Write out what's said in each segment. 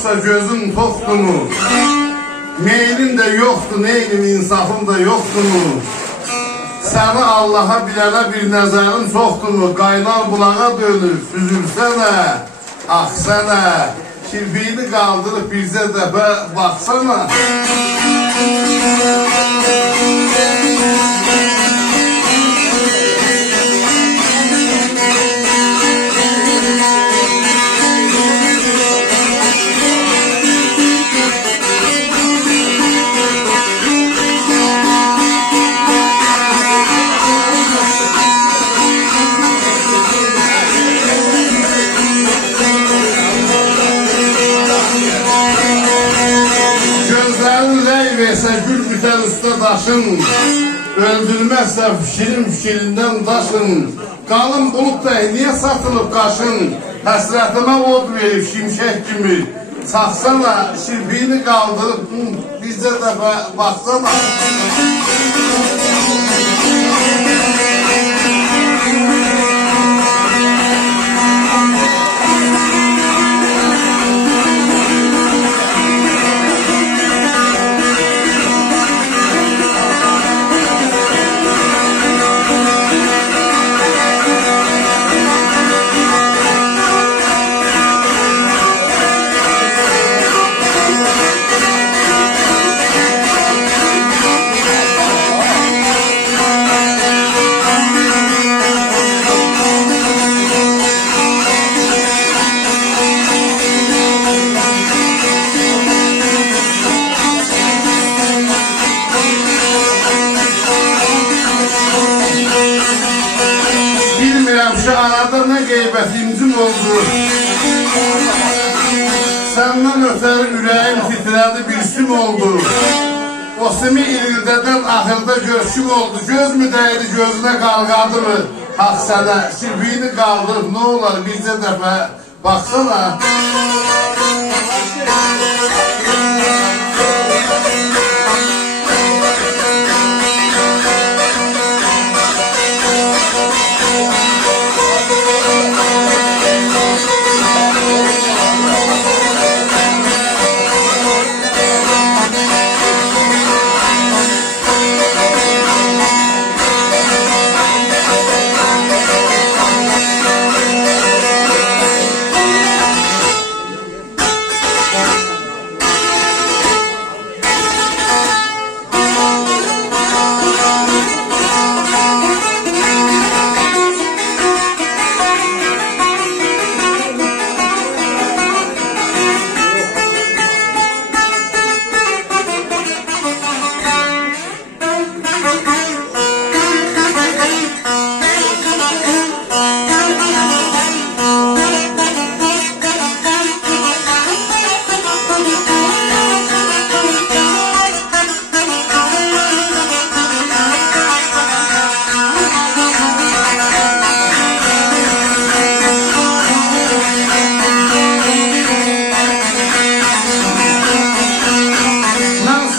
yoxsa gözün toxdumu? Meylim də yoxdur, neylim insafım da yoxdumu? Səni Allaha bilələ bir nəzərin çoxdumu? Qaynar bulağa dönüb, süzülsənə, axsənə, kirpiyini qaldırıb bizə dəfə baxsana. Versə gül bitər üstə daşın, öldürməzsə fikirindən daşın. Qalın bulud da niyə satılıb qaşın? Həsrətimə od verib şimşək kimi. Saxsana, şirpiyini qaldırıb bizə dəfə baxsana. Şu arada nə qeybətimcim oldu. Səndən ötəri ürəyim titrədi, bir süm oldu. O simi irildədən axırda görüşüm oldu. Göz mü dəydi gözünə qalqadı mı? Haq sənə şirpiyini qaldırıb nə olar bircə dəfə baxsana.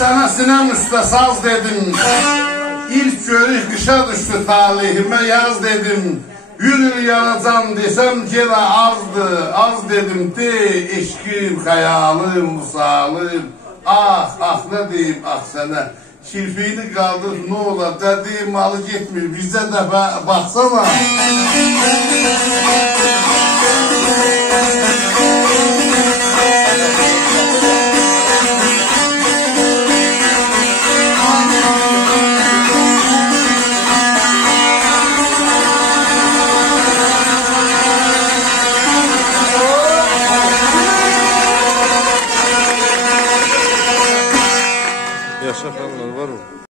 Sana sinem üstə saz dedim, ilk görük qışa düştü talihime yaz dedim. 100 il yanacam desem gene azdı, az dedim de eşkim, xəyalım, musalım. Ah, ah ne deyim ah sənə, kirpiyini qaldır ne olar, dediğim malı getmir, bizə dəfə baxsana. Yaşa fanlar var o.